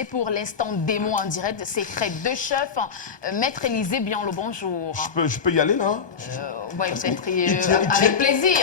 diffuser pour l'instant démo en direct Secret de Chef. Maître Élisée Bianlo, bonjour. Je peux y aller là? Ouais, avec plaisir.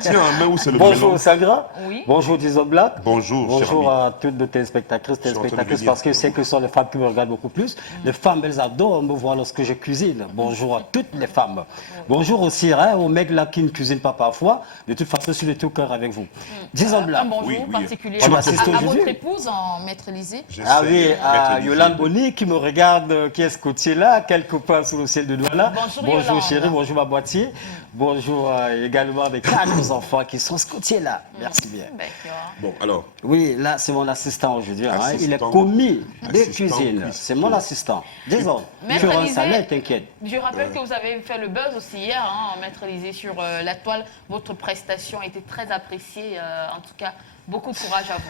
Tiens, mais où c'est le Bonjour melon? Sagra. Oui. Bonjour Dizon Black. Bonjour, cher Bonjour ami. à toutes nos téléspectatrices, Je suis en train de téléspectatrices, dire. parce que c'est que ce sont les femmes qui me regardent beaucoup plus. Les femmes, elles adorent me voir lorsque je cuisine. Bonjour à toutes les femmes. Bonjour aussi aux mecs là qui ne cuisinent pas parfois. De toute façon, je suis de tout cœur avec vous. Dizon Black. Un bonjour Oui, oui. particulier Tu m'assistes à aujourd'hui? votre épouse, Maître Élisée. Ah oui, J'essaie, à Maître Yolande Élisée. Bonny qui me regarde, qui est ce côté-là, quelque part sous le ciel de Douala. Bonjour, Yolande. Chérie, bonjour ma boîtier. Bonjour également avec 4 enfants qui sont ce côté-là. Merci bien. D'accord. Bon, alors, Oui, là, c'est mon assistant aujourd'hui. Hein. Il est Assistant. commis de Assistant cuisine. cuisine. C'est mon assistant. Disons, Maître tu rends Élisée, salaire, t'inquiète. Je rappelle que vous avez fait le buzz aussi hier, Maître Élisée, sur la toile. Votre prestation a été très appréciée. En tout cas, beaucoup de courage à vous.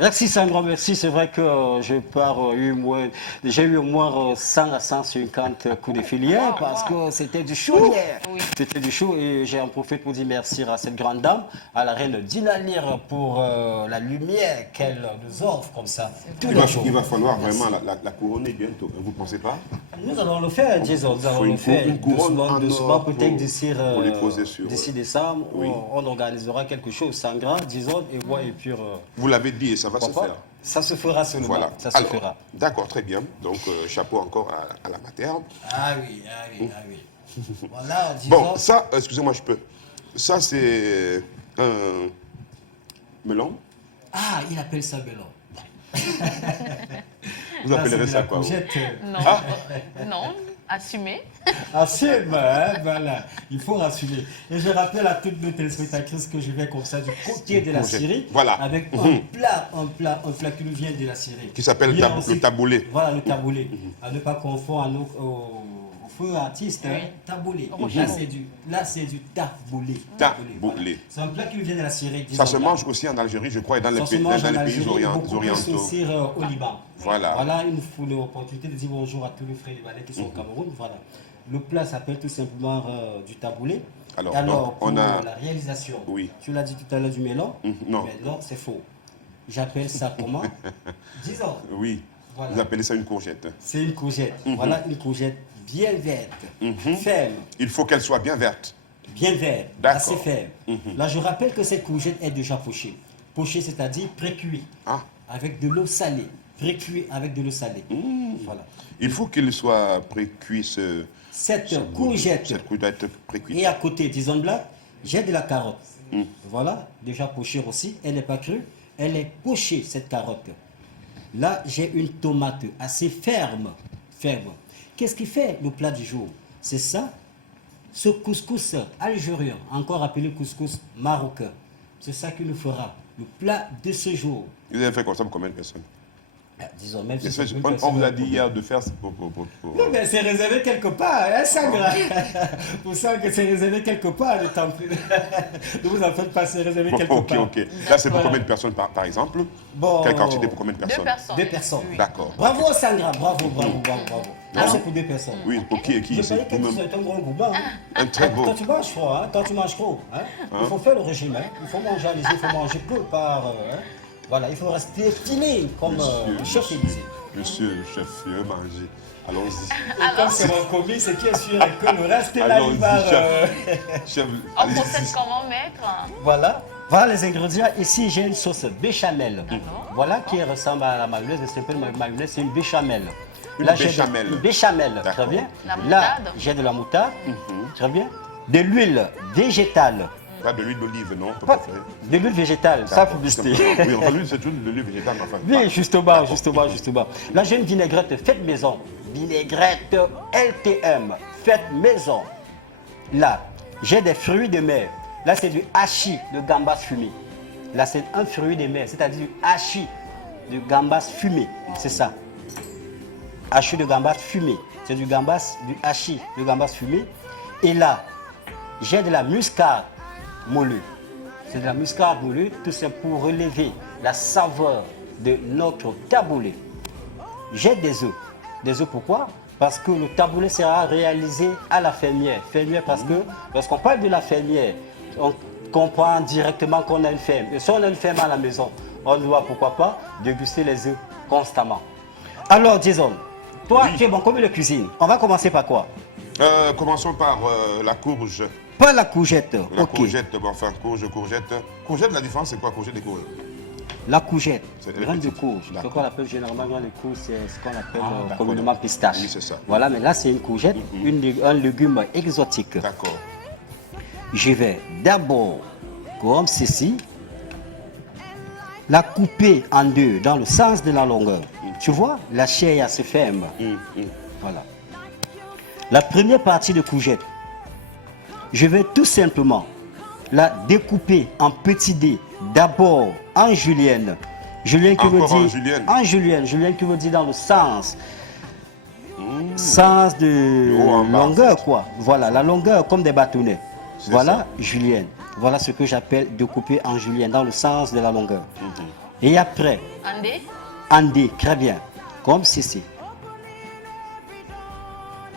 Merci, c'est un grand merci. C'est vrai que j'ai eu au moins 100 à 150 coups de filière parce que c'était du chaud hier. Oui. C'était du chaud et j'en profite pour dire merci à cette grande dame, à la reine Dina Lyre pour la lumière qu'elle nous offre comme ça. tous les jours. il va falloir vraiment la couronner bientôt. Vous ne pensez pas? Nous allons le faire, disons. Nous allons le faire une couronne en doucement, or peut-être d'ici pour les poser sur, décembre. oui. On organisera quelque chose sans gras, disons, et bois et pur. Vous l'avez dit et ça va se Pourquoi faire. pas? Ça se fera seulement. Voilà. Ça se Alors, fera. d'accord, très bien. Donc, chapeau encore à la materne. Ah oui, ah oui, ah oui. Voilà, disons. Bon, ça, excusez-moi, je peux. Ça, c'est un melon. Ah, il appelle ça melon. Vous appellerez ça quoi? vous? Non, non, assumez. Assume, hein, voilà. Il faut rassurer. Et je rappelle à toutes nos téléspectatrices que je vais comme ça du côté de la Courgette. Syrie. Voilà. Avec un plat qui nous vient de la Syrie. Qui s'appelle Il y a le aussi- taboulé. Voilà, le taboulé. À ne pas confondre au feu artiste, hein, taboulé. Là, c'est du taboulé. Taboulé. C'est un plat qui nous vient de la Syrie. Ça disons. se mange aussi en Algérie, je crois, et dans les Ça se pays, mange dans en les pays Algérie, beaucoup plus orientaux. aussi au Liban. Voilà. Voilà, il nous faut l'opportunité de dire bonjour à tous les frères libanais qui sont au Cameroun. Voilà. Le plat s'appelle tout simplement du taboulé. Alors, Alors donc, pour on a- la réalisation, Oui. tu l'as dit tout à l'heure du melon, non. mais non, c'est faux. J'appelle ça comment? Disons, Oui. Voilà. Vous appelez ça une courgette. c'est une courgette. Voilà une courgette bien verte, ferme, Il faut qu'elle soit bien verte. bien verte, D'accord. assez ferme. Là, je rappelle que cette courgette est déjà pochée. Pochée, c'est-à-dire pré-cuit, Ah. avec de l'eau salée. Pré-cuit avec de l'eau salée. Voilà. Il faut qu'il soit pré-cuit, Cette cette courgette. courgette doit être pré-cuite. Et à côté, disons là, j'ai de la carotte. Voilà, déjà pochée aussi. Elle n'est pas crue, elle est pochée, cette carotte. Là, j'ai une tomate assez ferme. Ferme. Qu'est-ce qui fait le plat du jour? C'est ça, ce couscous algérien, encore appelé couscous marocain. C'est ça qui nous fera le plat de ce jour. Vous avez fait comme ça pour combien de personnes? Disons, même si J'espère- c'est une On personne vous a à dit hier de faire ça pour- Oui, mais c'est réservé quelque part, hein, Sangra. Vous savez que c'est réservé quelque part, le temps plus. Ne vous en faites pas, c'est réservé quelque Ok, part. ok. Là, c'est pour Voilà. combien de personnes par exemple? Bon. Quelle quantité pour combien de Deux personnes? personnes. 2 personnes. Oui. D'accord. Bravo, Sangra, bravo, bravo, bravo, bravo. Là, Non. c'est pour 2 personnes. Oui, pour qui et qui? Je C'est parie que tu vous-même. es un grand gourmand. Hein. Un très beau. Quand tu manges froid, hein, quand tu manges trop, hein, il faut faire le régime. Hein. Il faut manger allégé, il faut manger peu par. Hein. Voilà, il faut rester fini comme le chef Élysée. Monsieur le chef, il veut manger. Allons-y. Et comme c'est mon commis, c'est qui est sûr que le reste est là, Allons-y, il va. Chef, On allez-y. procède comment, maître? Voilà. Voilà les ingrédients. Ici, j'ai une sauce béchamel. Voilà qui ressemble à la mayonnaise. Mais c'est pas une mayonnaise, c'est une béchamel. Une j'ai béchamel. une béchamel, très D'accord. bien. La Là, moutarde. j'ai de la moutarde, très bien. De l'huile végétale. Pas de l'huile d'olive, non? Pas- De l'huile végétale, ça publicité. Oui, enfin, l'huile, c'est une de l'huile végétale, mais enfin. Oui, justement. Là, j'ai une vinaigrette faite maison. Vinaigrette LTM, faite maison. Là, j'ai des fruits de mer. Là, c'est du hachis de gambas fumé. Là, c'est un fruit de mer, c'est-à-dire du hachis de gambas fumé. C'est ça. Hachis de gambas fumé. C'est du gambas, du hachis de gambas fumé. Et là, j'ai de la muscade moulue. C'est de la muscade moulue, tout ça pour relever la saveur de notre taboulé. J'ai des œufs. Des œufs pourquoi? Parce que le taboulé sera réalisé à la fermière. Fermière parce que lorsqu'on parle de la fermière, on comprend directement qu'on a une ferme. Et si on a une ferme à la maison, on doit pourquoi pas déguster les œufs constamment. Alors, disons, toi, Oui. tu es bon comme une cuisine. On va commencer par quoi? Commençons par la courge. Pas la courgette. La Ok. courgette, bon, enfin, courgette. Courgette, la différence, c'est quoi? Courgette et courge. La courgette, C'est les graine de petites. courge. Ce D'accord. qu'on appelle généralement graine de courge, c'est ce qu'on appelle d'accord. communément pistache. Oui, c'est ça. Voilà, mais là, c'est une courgette, un légume exotique. D'accord. Je vais d'abord, comme ceci, la couper en deux dans le sens de la longueur. Tu vois, la chair est assez ferme. Voilà. La première partie de courgette, je vais tout simplement la découper en petits dés. D'abord en julienne. Julienne qui veut Encore en dire julienne. en julienne. Julienne qui veut dire dans le sens. Sens de haut en bas, en longueur, fait. quoi. Voilà, la longueur comme des bâtonnets. C'est Voilà, ça. julienne. Voilà ce que j'appelle découper en julienne, dans le sens de la longueur. Et après, Andé, en dés, très bien, comme ceci.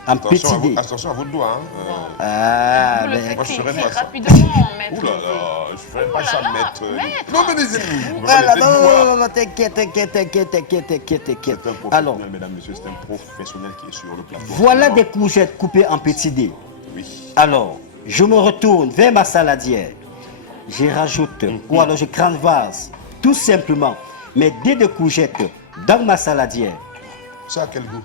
En petit dé. Attention à votre doigt. Hein. Ah, vous le ben, faites moi, je ferais très pas ça. rapidement, maître. Ouh là là, je ferais pas Ouh là ça, là, maître. maître. Non, mais laissez-nous. voilà, Laissez-nous non, voir. non, non, t'inquiète, t'inquiète. C'est un professionnel, Alors, mesdames, messieurs, c'est un professionnel qui est sur le plateau. voilà des courgettes coupées en petits dés. Oui. Alors, je me retourne vers ma saladière. Je rajoute, ou alors je transvase, tout simplement, mes dés de courgettes dans ma saladière. Ça a quel goût?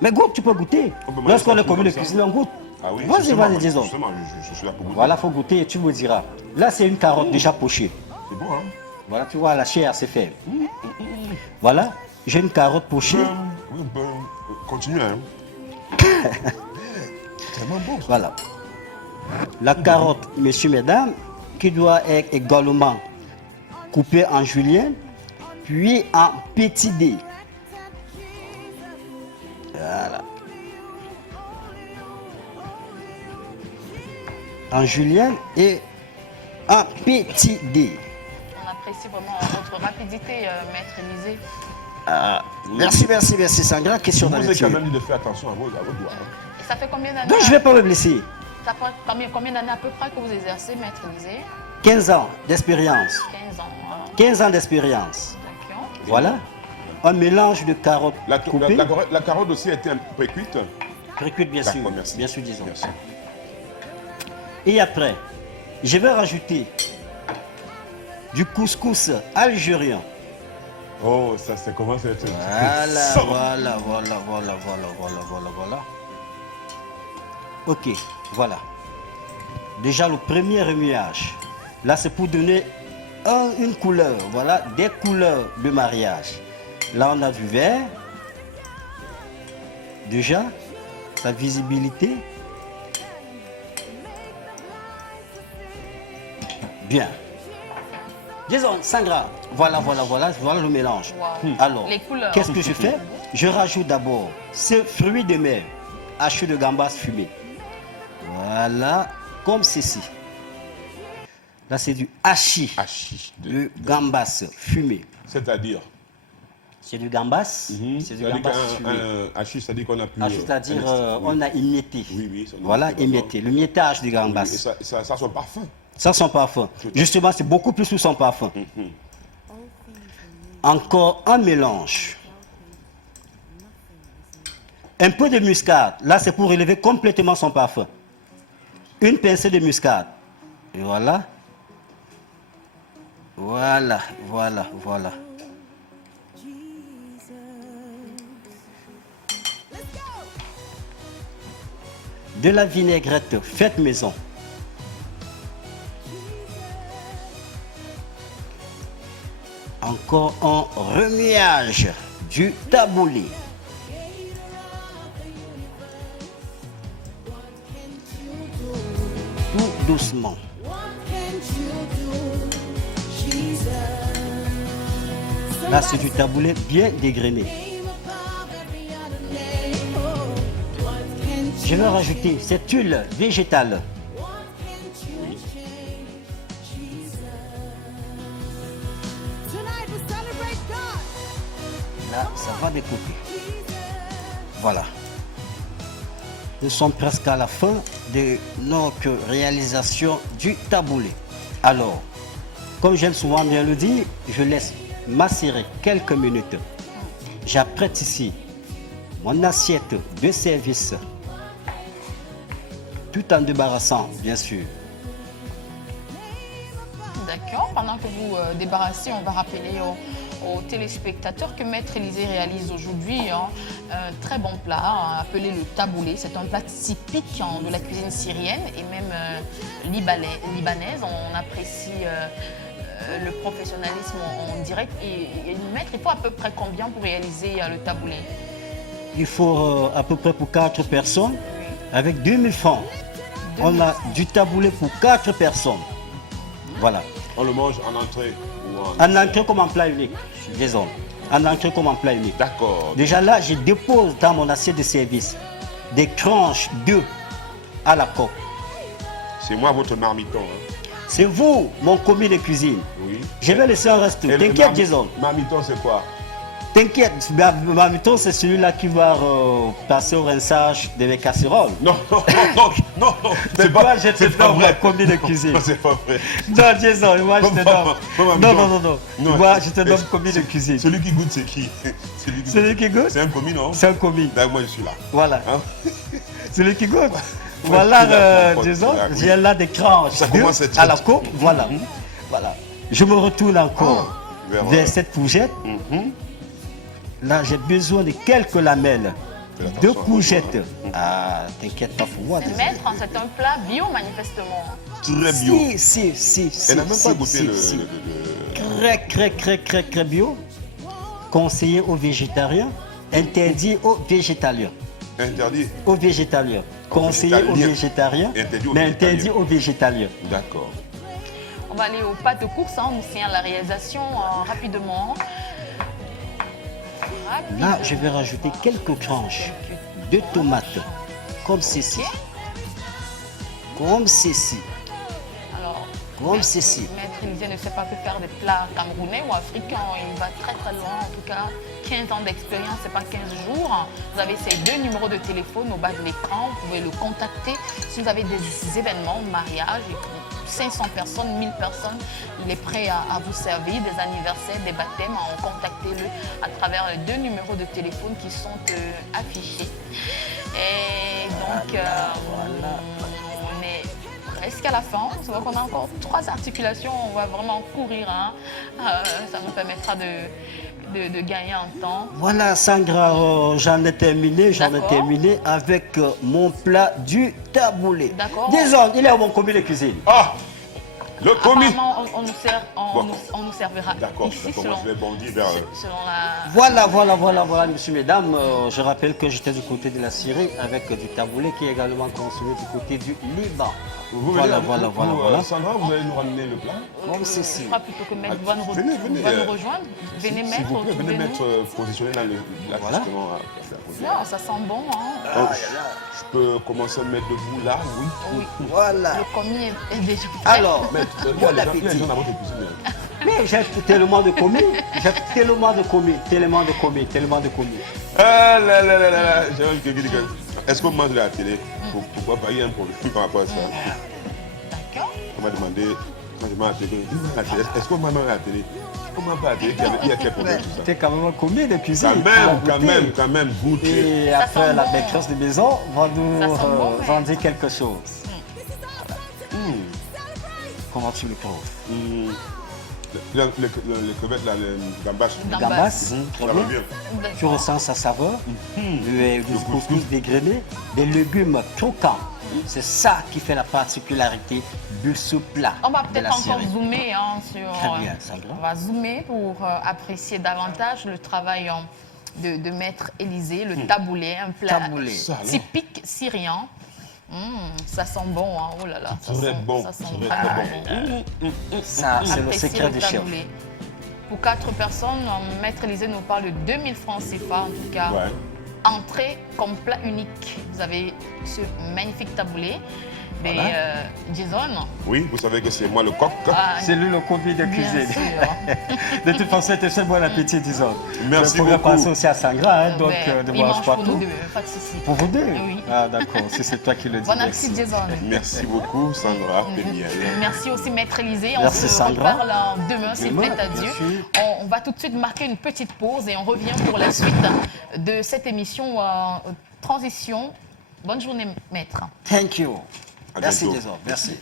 Mais goûte, tu peux goûter. Oh, ben, moi, Lorsqu'on je est fais commis de comme ça. cuisine, on goûte. Ah oui, Vas-y, justement, vas-y, disons. Justement, je suis là pour goûter. Voilà, il faut goûter et tu me diras. Là, c'est une carotte déjà pochée. C'est bon, hein? Voilà, tu vois, la chair, c'est fait. Voilà, j'ai une carotte pochée. Oui, ben, continue, hein? Tellement bon. Voilà. La carotte, messieurs, mesdames, qui doit être également coupée en julienne, puis en petits dés. Voilà. En julienne et en petits dés. On apprécie vraiment votre rapidité, maître Élisée. Merci, c'est une grande question Je vous ai d'habitude. quand même dit de faire attention à vos doigts. Hein. Et ça fait combien d'années Donc je ne vais pas me blesser. Ça fait combien d'années à peu près que vous exercez, maître Élisée? 15 ans d'expérience. 15 ans. Hein. 15 ans d'expérience. D'accord. Voilà. Un mélange de carottes coupées. La carotte aussi a été un peu cuite. Précuite, bien sûr. D'accord, merci. Bien sûr, disons. Merci. Et après, je vais rajouter du couscous algérien. Oh, ça commence à être... Voilà. Ok, voilà. Déjà le premier remuage. Là, c'est pour donner une couleur. Voilà, des couleurs de mariage. Là, on a du vert. Déjà, sa visibilité. Bien. Disons, 100 grammes. Voilà le mélange. Wow. Alors, Les couleurs. qu'est-ce que je fais? Je rajoute d'abord ce fruit de mer, haché de gambas fumé. Voilà, comme ceci. Là, c'est du hachis Hachis. de gambas fumé. C'est-à-dire? C'est du gambas, c'est du gambas fumé. Un hachis, c'est-à-dire qu'on a pu... C'est-à-dire, oui. on a émietté. Oui, ça, Voilà, c'est émietté. Le miettage du Oui, gambas. et ça a son parfum. Ça, son parfum. Justement, c'est beaucoup plus sous son parfum. Encore un mélange. Un peu de muscade. Là, c'est pour élever complètement son parfum. Une pincée de muscade. Et voilà. Voilà. De la vinaigrette faite maison. Encore un remuage du taboulé. Tout doucement. Là, c'est du taboulé bien dégrainé. Je vais rajouter cette huile végétale. Là, ça va découper. Voilà. Nous sommes presque à la fin de notre réalisation du taboulé. Alors, comme j'aime souvent bien le dire, je laisse macérer quelques minutes j'apprête ici mon assiette de service, tout en débarrassant, bien sûr. D'accord. Pendant que vous débarrassez, on va rappeler aux téléspectateurs que Maître Élisée réalise aujourd'hui un très bon plat appelé le taboulé. C'est un plat typique de la cuisine syrienne et même libanaise. On apprécie le professionnalisme en direct. Et Maître, il faut à peu près combien pour réaliser le taboulé? Il faut à peu près pour 4 personnes, avec 2000 francs. On a du taboulé pour 4 personnes. Voilà. On le mange en entrée ou En entrée comme en plat unique, disons. En entrée comme en plat unique. D'accord. Déjà là, je dépose dans mon assiette de service des tranches d'œufs à la coque. C'est moi votre marmiton. Hein. C'est vous, mon commis de cuisine. Oui. Je vais laisser un reste. Et le T'inquiète, Jason. Marmiton, c'est quoi? T'inquiète, ma méthode, c'est celui-là qui va passer au rinçage de mes casseroles. Non. C'est pas, je te donne mon commis de cuisine. Non, c'est pas vrai. Non, Jason, moi je te donne. Non. Moi je te donne commis de cuisine. Celui qui goûte, c'est qui? Celui qui goûte? C'est un commis, non? C'est un commis. Là, moi, je suis là. Voilà. Hein? Celui qui goûte. je suis Voilà, là, Jason, oui. j'ai là des tranches Ça commence à être- à la coque. Voilà. Voilà. Je me retourne encore Vers, vers cette fourchette. Là, j'ai besoin de quelques lamelles. Fais attention Deux à courgettes. vous, Ah, t'inquiète pas pour moi. C'est désolé. Maître, c'est un plat bio manifestement. Très bio. Si. Elle n'a même pas goûté le... Très bio. Conseillé aux végétariens. Interdit aux végétaliens. Interdit. Aux végétaliens. Aux Conseillé aux végétariens. Interdit aux Mais végétaliens. interdit aux végétaliens. D'accord. On va aller au pas de course, on nous signale la réalisation rapidement. Là, je vais rajouter quelques tranches de tomates. Comme ceci. Comme ceci. Alors, Comme ceci. Maître Élisée ne sait pas que faire des plats camerounais ou africains. Il va très loin. En tout cas, 15 ans d'expérience, c'est pas 15 jours. Vous avez ces 2 numéros de téléphone au bas de l'écran. Vous pouvez le contacter si vous avez des événements, mariage, 500 personnes, 1000 personnes. Il est prêt à vous servir, des anniversaires, des baptêmes. Contactez-le à travers les 2 numéros de téléphone qui sont affichés. Et donc, on est presque à la fin. On voit qu'on a encore 3 articulations. On va vraiment courir. Ça nous permettra de gagner en temps. Voilà, Sangra, j'en ai terminé D'accord. avec mon plat du taboulé. D'accord. Disons, il est à mon commis de cuisine. Ah! Le commis! Apparemment, Bon. on nous servira D'accord, ici d'accord, je vais bondir vers... selon la... Voilà, messieurs, mesdames. Je rappelle que j'étais du côté de la Syrie avec du taboulé qui est également consommé du côté du Liban. Voilà. Sandra, vous allez nous ramener le plat? Comme Je ceci. crois plutôt que Maître va nous Venez, rejoindre. Venez S'il mettre vous plaît, autour venez de nous. mettre positionné dans le... Là, Voilà. justement, Non, ça sent bon. Donc, je peux commencer à me mettre debout là, oui. Oui. Voilà. Le commis est déjà prêt. Alors, Maître, bon les appétit. gens dans votre cuisine. Mais j'ai tellement de commis. Tellement de commis. Ah là là là là là, j'ai envie de dire que... Est-ce qu'on mange à la télé? Pourquoi pas? Il y a un problème par rapport à ça. D'accord. On m'a demandé, quand je m'ai à la télé, est-ce qu'on mange à la télé? Comment pas à la télé? Il y a quel problème tout ça? T'es quand même un commis de cuisine. Quand même, goûter. Et Ça après, sent la bon. maîtresse de maison va nous Ça sent bon, mais- en dire quelque chose. Comment tu le trouves? Les crevettes, là, les gambas. Gambas, Ça très va bien. bien. Tu ressens sa saveur, du couscous dégrené, des légumes croquants. C'est ça qui fait la particularité de ce plat. On va de peut-être la encore Syrie. zoomer sur... Très bien, Sandra. On va zoomer pour apprécier davantage le travail de Maître Élisée, le taboulé, un plat Taboulé. Ça, alors. typique syrien. Ça sent bon, hein. Oh là là. Ça Très sent, bon, ça sent très, vraiment très bon. Ça, c'est le Appréciez secret du chef. taboulé. Pour 4 personnes, Maître Élisée nous parle de 2000 francs CFA, en tout cas. Ouais. Entrée comme plat unique. Vous avez ce magnifique taboulé. Mais Jason, Oui, vous savez que c'est moi le coq. C'est lui le commis de bien cuisine. sûr. De toute façon, tu sais, bon appétit, disons. Merci Je pourrais beaucoup. passer aussi à Sangra, hein, donc Ben, ne il mange mange pas pour nous tout. deux, pas de souci. Pour vous deux? Oui. Ah, d'accord, si c'est toi qui le dis. Bon merci. appétit, Jason. Merci beaucoup, Sandra Péniel. Merci aussi, Maître Élisée. On Merci, se Sandra. reparle demain, s'il Demain, plaît à bien Dieu. sûr. On va tout de suite marquer une petite pause et on revient pour la suite de cette émission Transition. Bonne journée, maître. Thank you. À Merci, bientôt. Jason. Merci.